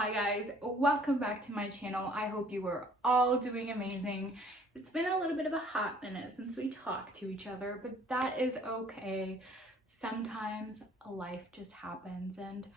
Hi guys, welcome back to my channel. I hope you are all doing amazing. It's been a little bit of a hot minute since we talked to each other, but that is okay. Sometimes life just happens and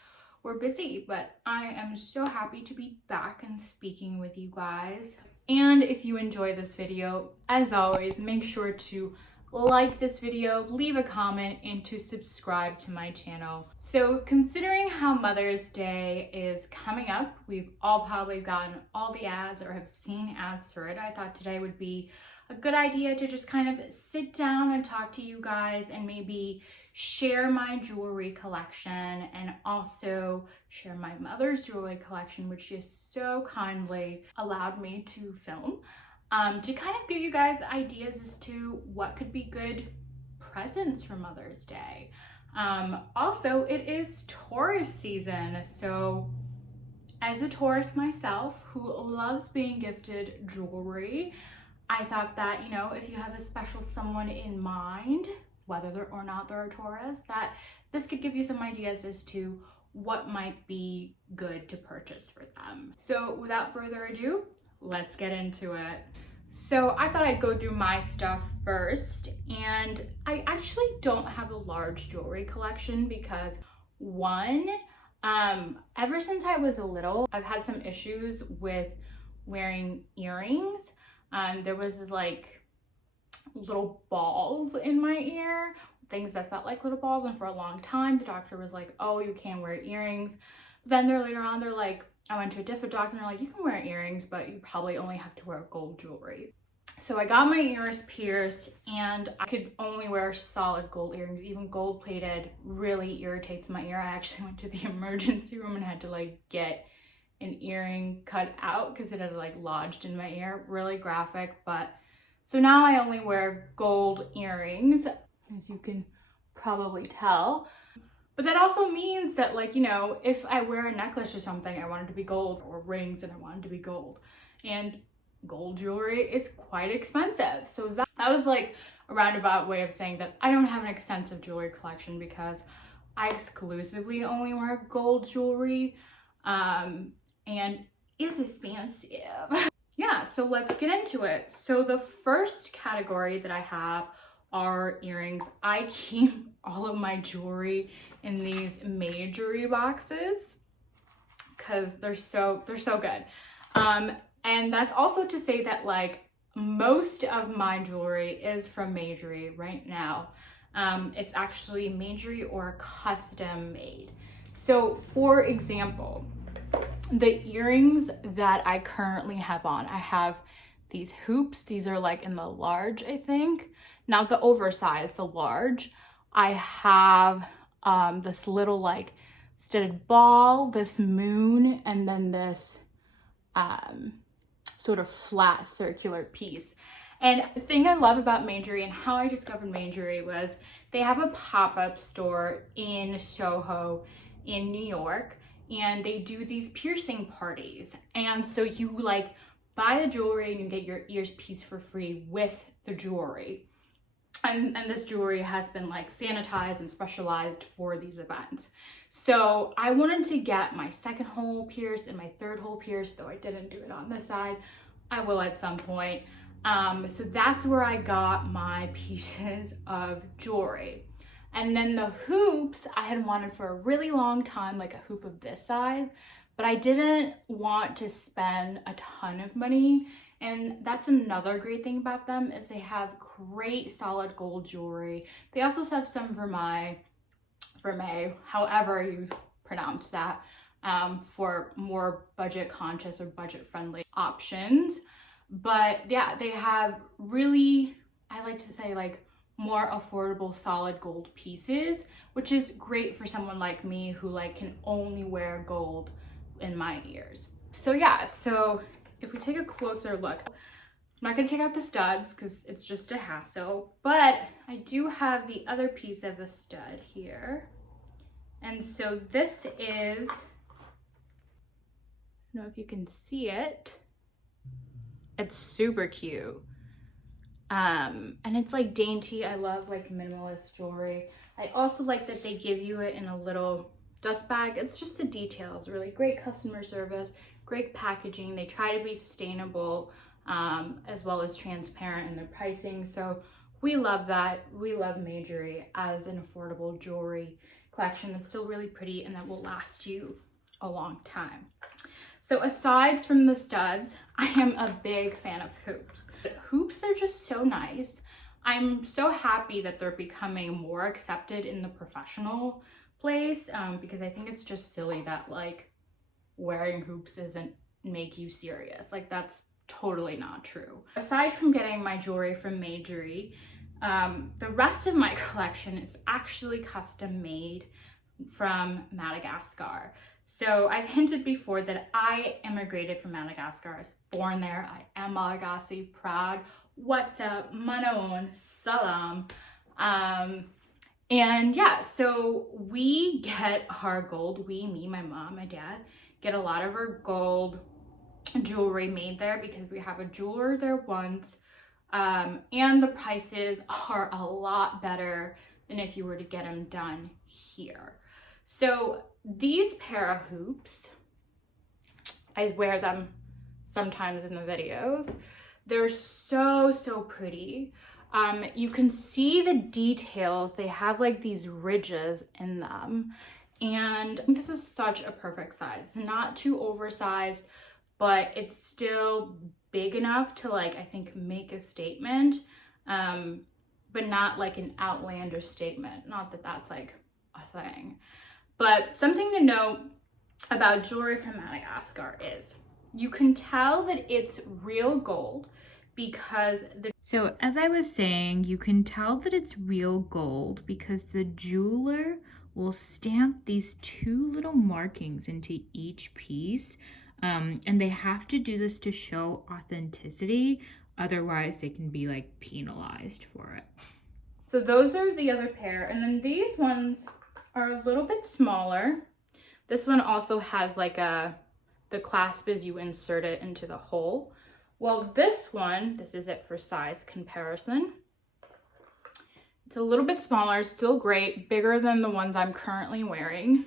we're busy, but I am so happy to be back and speaking with you guys. And if you enjoy this video, as always, make sure to like this video, leave a comment, and to subscribe to my channel. So considering how Mother's Day is coming up, we've all probably gotten all the ads or have seen ads for it. I thought today would be a good idea to just kind of sit down and talk to you guys and maybe share my jewelry collection and also share my mother's jewelry collection, which she so kindly allowed me to film. To kind of give you guys ideas as to what could be good presents for Mother's Day. Also, it is Taurus season, so as a Taurus myself who loves being gifted jewelry, I thought that, you know, if you have a special someone in mind, whether they're or not they're a Taurus, that this could give you some ideas as to what might be good to purchase for them. So without further ado, let's get into it. So I thought I'd go through my stuff first, and I actually don't have a large jewelry collection because one, ever since I was little, I've had some issues with wearing earrings. There was like little balls in my ear, things that felt like little balls, and for a long time the doctor was like, oh, you can't wear earrings. Then later on they're like, I went to a different doctor and they're like, you can wear earrings, but you probably only have to wear gold jewelry. So I got my ears pierced and I could only wear solid gold earrings. Even gold plated really irritates my ear. I actually went to the emergency room and had to like get an earring cut out because it had like lodged in my ear. Really graphic, but so now I only wear gold earrings, as you can probably tell. But that also means that, like, you know, if I wear a necklace or something, I want it to be gold, or rings and I want it to be gold. And gold jewelry is quite expensive. So that was like a roundabout way of saying that I don't have an extensive jewelry collection because I exclusively only wear gold jewelry, and it's expensive. Yeah, so let's get into it. So the first category that I have are earrings. I keep all of my jewelry in these Majory boxes because they're so good. And that's also to say that like most of my jewelry is from Majory right now. It's actually Majory or custom made. So for example, the earrings that I currently have on, I have these hoops. These are like in the large, I think. Not the oversized, the large. I have this little like studded ball, this moon, and then this sort of flat circular piece. And the thing I love about Majory and how I discovered Majory was they have a pop-up store in Soho in New York, and they do these piercing parties. And so you like buy the jewelry and you get your ears pieced for free with the jewelry. And this jewelry has been like sanitized and specialized for these events. So I wanted to get my second hole pierced and my third hole pierced, though I didn't do it on this side. I will at some point. So that's where I got my pieces of jewelry. And then the hoops I had wanted for a really long time, like a hoop of this size, but I didn't want to spend a ton of money. And that's another great thing about them is they have great solid gold jewelry. They also have some vermeil, however you pronounce that, for more budget conscious or budget friendly options. But yeah, they have really, I like to say like more affordable solid gold pieces, which is great for someone like me who like can only wear gold in my ears. So yeah, so if we take a closer look, I'm not gonna take out the studs because it's just a hassle, but I do have the other piece of a stud here. And so this is, I don't know if you can see it. It's super cute. And it's like dainty. I love like minimalist jewelry. I also like that they give you it in a little dust bag. It's just the details, really great customer service, great packaging. They try to be sustainable as well as transparent in their pricing. So we love that. We love Majory as an affordable jewelry collection that's still really pretty and that will last you a long time. So aside from the studs, I am a big fan of hoops. Hoops are just so nice. I'm so happy that they're becoming more accepted in the professional place because I think it's just silly that like wearing hoops doesn't make you serious. Like that's totally not true. Aside from getting my jewelry from Majory, the rest of my collection is actually custom made from Madagascar. So I've hinted before that I immigrated from Madagascar. I was born there. I am Malagasy, proud. What's up? Manon, salam. And yeah, so we get our gold, me, my mom, my dad, get a lot of our gold jewelry made there because we have a jeweler there once. And the prices are a lot better than if you were to get them done here. So these pair of hoops, I wear them sometimes in the videos. They're so, so pretty. You can see the details. They have like these ridges in them. And I think this is such a perfect size. It's not too oversized, but it's still big enough to like, I think, make a statement, but not like an outlandish statement. Not that that's like a thing. But something to note about jewelry from Madagascar is you can tell that it's real gold because So as I was saying, you can tell that it's real gold because the jeweler will stamp these two little markings into each piece. And they have to do this to show authenticity. Otherwise, they can be like penalized for it. So those are the other pair. And then these ones are a little bit smaller. This one also has like the clasp as you insert it into the hole. Well, this one, this is it for size comparison. It's a little bit smaller, still great, bigger than the ones I'm currently wearing.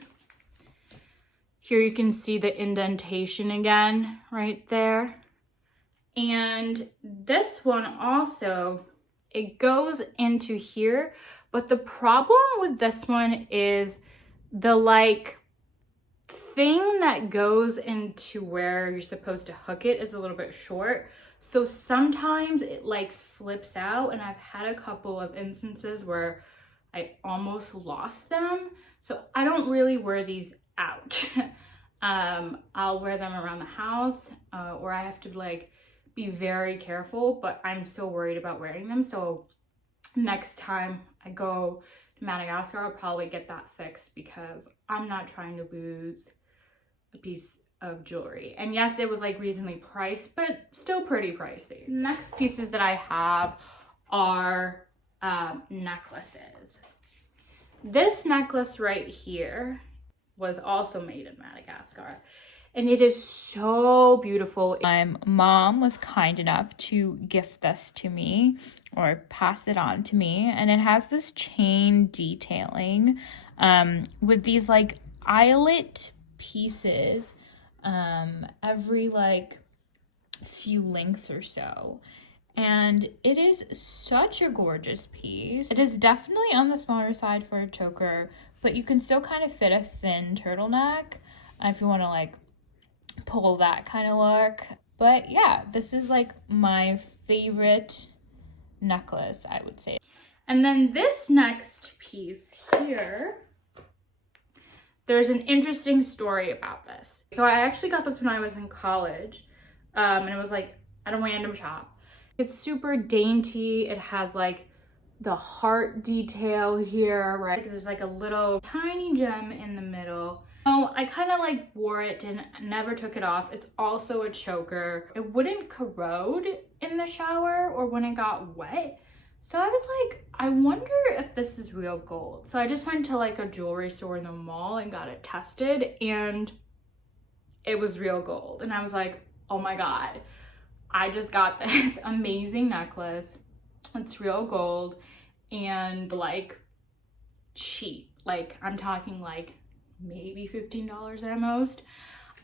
Here you can see the indentation again, right there. And this one also, it goes into here, but the problem with this one is the like thing that goes into where you're supposed to hook it is a little bit short. So sometimes it like slips out, and I've had a couple of instances where I almost lost them. So I don't really wear these out. I'll wear them around the house or I have to like be very careful, but I'm still worried about wearing them. So next time I go to Madagascar, I'll probably get that fixed because I'm not trying to lose a piece of jewelry. And yes, it was like reasonably priced, but still pretty pricey. Next pieces that I have are necklaces. This necklace right here was also made in Madagascar, and it is so beautiful. My mom was kind enough to gift this to me or pass it on to me, and it has this chain detailing with these like eyelet pieces every like few links or so. And it is such a gorgeous piece. It is definitely on the smaller side for a choker, but you can still kind of fit a thin turtleneck if you want to like pull that kind of look. But yeah, this is like my favorite necklace, I would say. And then this next piece here, there's an interesting story about this. So I actually got this when I was in college, and it was like at a random shop. It's super dainty. It has like the heart detail here, right? There's like a little tiny gem in the middle. Oh, I kind of like wore it and never took it off. It's also a choker. It wouldn't corrode in the shower or when it got wet. So I was like, I wonder if this is real gold. So I just went to like a jewelry store in the mall and got it tested, and it was real gold. And I was like, oh my God, I just got this amazing necklace. It's real gold and like cheap. Like I'm talking like maybe $15 at most.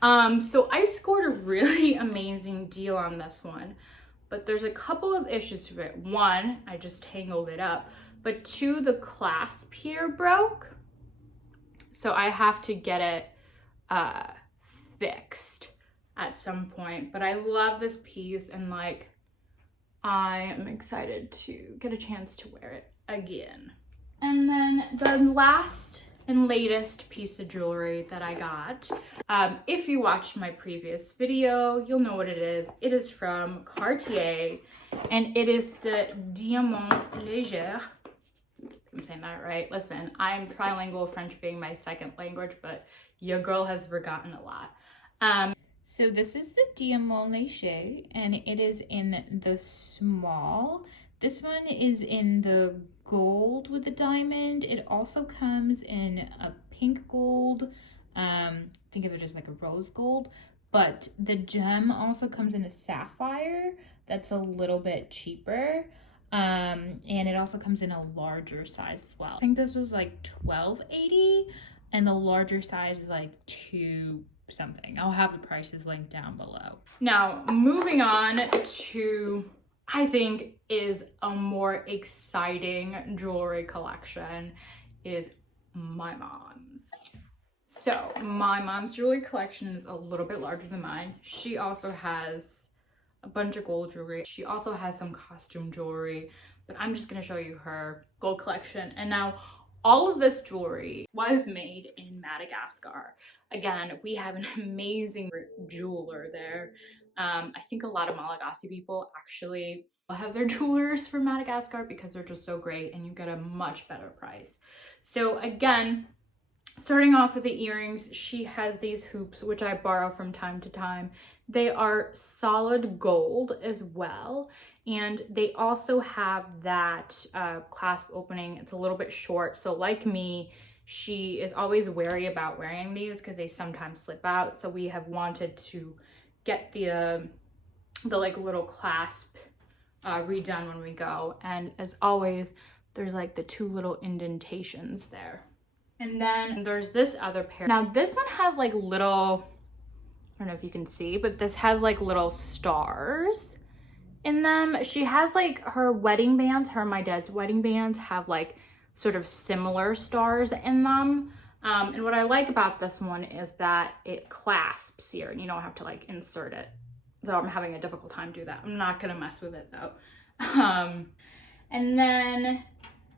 So I scored a really amazing deal on this one, but there's a couple of issues with it. One, I just tangled it up, but two, the clasp here broke. So I have to get it fixed at some point. But I love this piece, and like I am excited to get a chance to wear it again. And then the last and latest piece of jewelry that I got, if you watched my previous video, you'll know what it is. It is from Cartier, and it is the Diamant Léger. I'm saying that right. Listen, I'm trilingual, French being my second language, but your girl has forgotten a lot. So this is the Diamant Léger, and it is in the small. This one is in the gold with the diamond. It also comes in a pink gold. Think of it as like a rose gold. But the gem also comes in a sapphire that's a little bit cheaper. And it also comes in a larger size as well. I think this was like $12.80, and the larger size is like $2 something. I'll have the prices linked down below. Now, moving on to, I think, is a more exciting jewelry collection, is my mom's. So my mom's jewelry collection is a little bit larger than mine. She also has a bunch of gold jewelry. She also has some costume jewelry, but I'm just gonna show you her gold collection. And now all of this jewelry was made in Madagascar. Again, we have an amazing jeweler there. I think a lot of Malagasy people actually have their jewelers from Madagascar because they're just so great and you get a much better price. So again, starting off with the earrings, she has these hoops, which I borrow from time to time. They are solid gold as well. And they also have that clasp opening. It's a little bit short. So like me, she is always wary about wearing these because they sometimes slip out. So we have wanted to get the like little clasp redone when we go. And as always, there's like the two little indentations there. And then there's this other pair. Now this one has like little, I don't know if you can see, but this has like little stars in them. She has like her wedding bands, her and my dad's wedding bands have like sort of similar stars in them. And what I like about this one is that it clasps here and you don't have to like insert it. Though I'm having a difficult time do that. I'm not gonna mess with it though. And then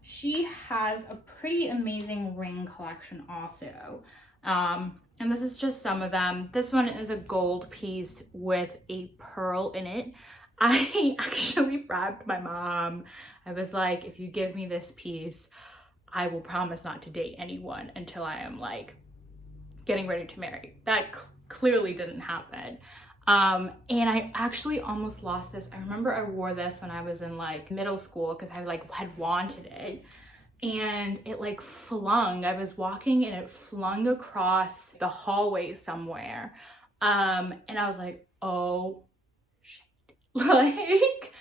she has a pretty amazing ring collection also. And this is just some of them. This one is a gold piece with a pearl in it. I actually bribed my mom. I was like, if you give me this piece, I will promise not to date anyone until I am like getting ready to marry. That clearly didn't happen. And I actually almost lost this. I remember I wore this when I was in like middle school because I like had wanted it. And it like flung. I was walking and it flung across the hallway somewhere. And I was like, oh shit. Like,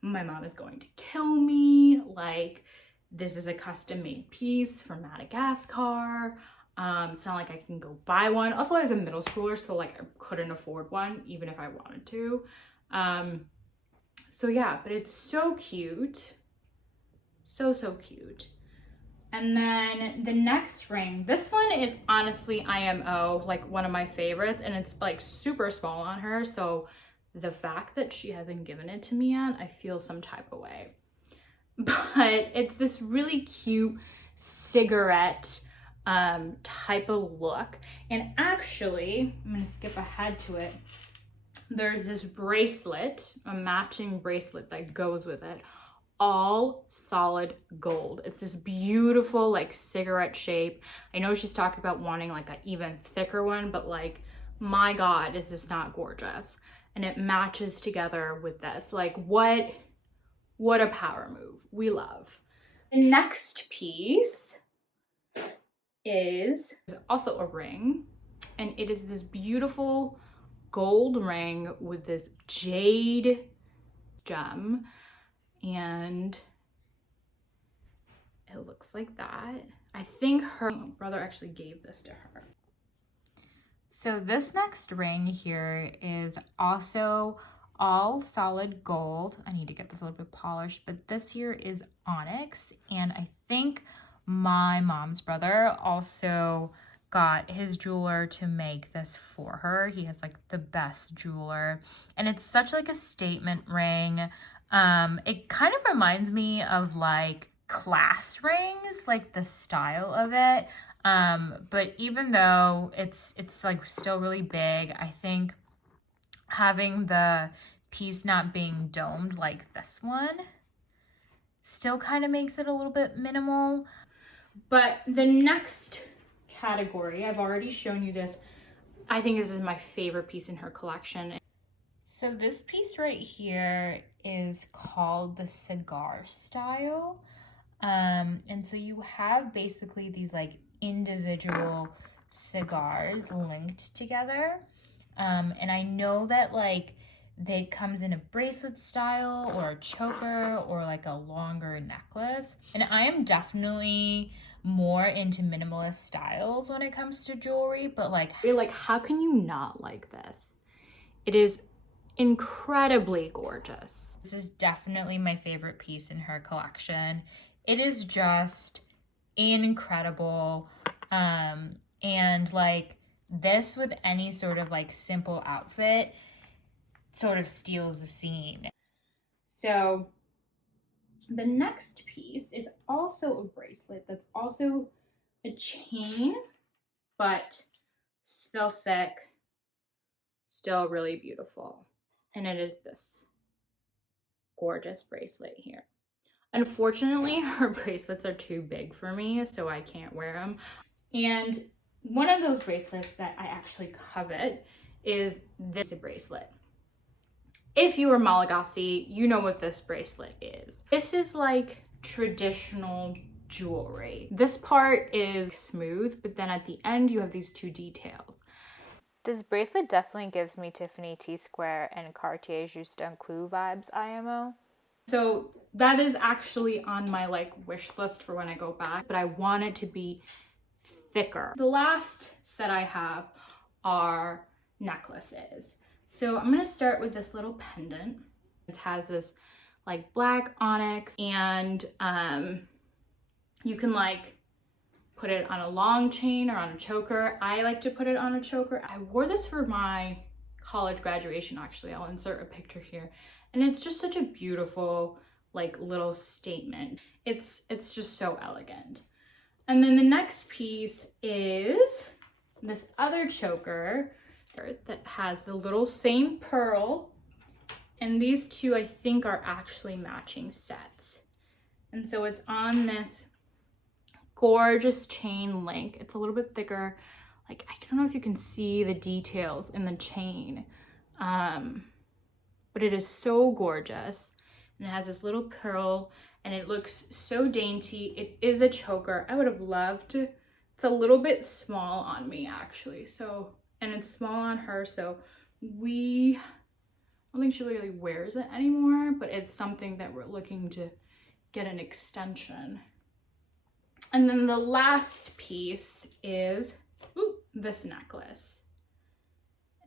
my mom is going to kill me. Like, this is a custom made piece from Madagascar. It's not like I can go buy one. Also, I was a middle schooler, so like I couldn't afford one even if I wanted to. So yeah, but it's so cute. So cute. And then the next ring, this one is honestly IMO, like one of my favorites, and it's like super small on her. So the fact that she hasn't given it to me yet, I feel some type of way. But it's this really cute cigarette type of look. And actually, I'm gonna skip ahead to it. There's this bracelet, a matching bracelet that goes with it. All solid gold. It's this beautiful like cigarette shape. I know she's talked about wanting like an even thicker one, but like, my God, is this not gorgeous? And it matches together with this. Like, what a power move. We love. The next piece is also a ring, and it is this beautiful gold ring with this jade gem. And it looks like that. I think her brother actually gave this to her. So this next ring here is also all solid gold. I need to get this a little bit polished, but this here is onyx. And I think my mom's brother also got his jeweler to make this for her. He has like the best jeweler, and it's such like a statement ring. It kind of reminds me of like class rings, like the style of it. But even though it's like still really big, I think having the piece not being domed like this one still kind of makes it a little bit minimal. But the next category, I've already shown you this. I think this is my favorite piece in her collection. So this piece right here is called the cigar style. And so you have basically these like individual cigars linked together. And I know that like they comes in a bracelet style or a choker or like a longer necklace. And I am definitely more into minimalist styles when it comes to jewelry, but like how can you not like this? It is incredibly gorgeous. This is definitely my favorite piece in her collection. It is just incredible. And like this with any sort of like simple outfit sort of steals the scene. So the next piece is also a bracelet that's also a chain, but still thick, still really beautiful. And it is this gorgeous bracelet here. Unfortunately, her bracelets are too big for me, so I can't wear them. And one of those bracelets that I actually covet is this bracelet. If you are Malagasy, you know what this bracelet is. This is like traditional jewelry. This part is smooth, but then at the end you have these two details. This bracelet definitely gives me Tiffany T Square and Cartier Juste un Clou vibes, IMO. So that is actually on my like wish list for when I go back, but I want it to be thicker. The last set I have are necklaces. So I'm gonna start with this little pendant. It has this like black onyx, and you can like put it on a long chain or on a choker. I like to put it on a choker. I wore this for my college graduation, actually. I'll insert a picture here. And it's just such a beautiful like little statement. It's just so elegant. And then the next piece is this other choker that has the little same pearl, and these two I think are actually matching sets. And so it's on this gorgeous chain link. It's a little bit thicker. Like, I don't know if you can see the details in the chain, but it is so gorgeous. And it has this little pearl, and it looks so dainty. It is a choker. I would have loved to. It's a little bit small on me, actually. So, and it's small on her, so I don't think she really wears it anymore, but it's something that we're looking to get an extension. And then the last piece is this necklace.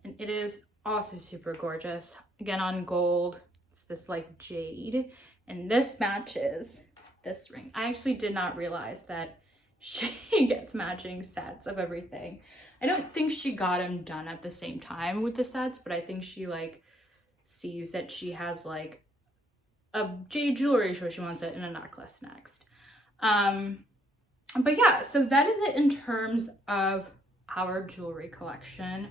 And it is also super gorgeous. Again, on gold. It's this like jade. And this matches this ring. I actually did not realize that she gets matching sets of everything. I don't think she got them done at the same time with the sets, but I think she like sees that she has like a jade jewelry, so she wants it in a necklace next. But yeah, so that is it in terms of our jewelry collection.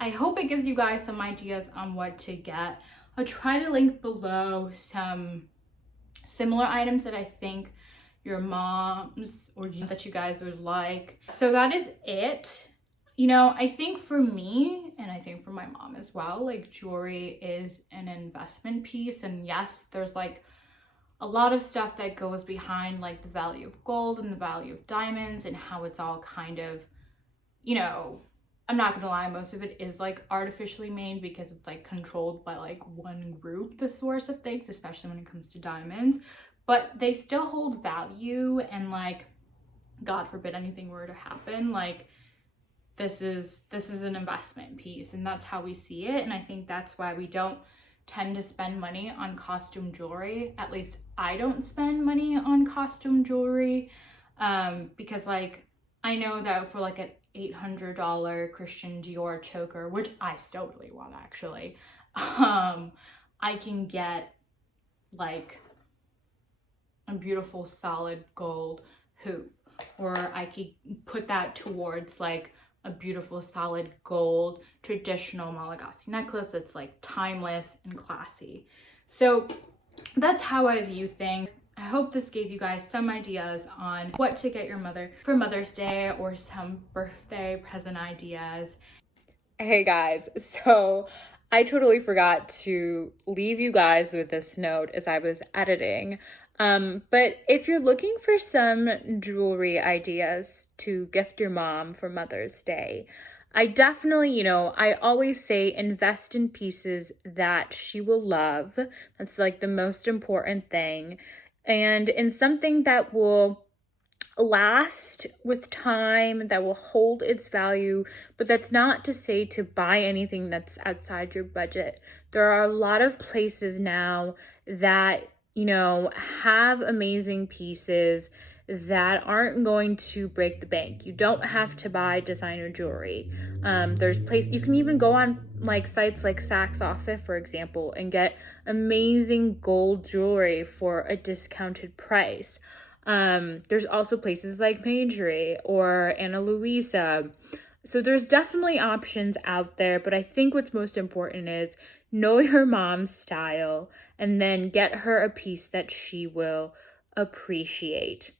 I hope it gives you guys some ideas on what to get. I'll try to link below some similar items that I think your moms or that you guys would like. So that is it. You know, I think for me, and I think for my mom as well, like jewelry is an investment piece. And yes, there's like a lot of stuff that goes behind like the value of gold and the value of diamonds and how it's all kind of, you know, I'm not gonna lie, most of it is like artificially made because it's like controlled by like one group, the source of things, especially when it comes to diamonds, but they still hold value. And like, God forbid anything were to happen, like this is an investment piece, and that's how we see it. And I think that's why we don't tend to spend money on costume jewelry. At least I don't spend money on costume jewelry, because like I know that for like an $800 Christian Dior choker, which I still really want actually, I can get like a beautiful solid gold hoop, or I could put that towards like a beautiful solid gold traditional Malagasy necklace that's like timeless and classy. So that's how I view things. I hope this gave you guys some ideas on what to get your mother for Mother's Day, or some birthday present ideas. Hey guys, so I totally forgot to leave you guys with this note as I was editing. But if you're looking for some jewelry ideas to gift your mom for Mother's Day, I definitely, I always say invest in pieces that she will love. That's like the most important thing. And in something that will last with time, that will hold its value. But that's not to say to buy anything that's outside your budget. There are a lot of places now that have amazing pieces that aren't going to break the bank. You don't have to buy designer jewelry. You can even go on like sites like Saks Office, for example, and get amazing gold jewelry for a discounted price. There's also places like Majory or Ana Luisa. So there's definitely options out there, but I think what's most important is know your mom's style and then get her a piece that she will appreciate.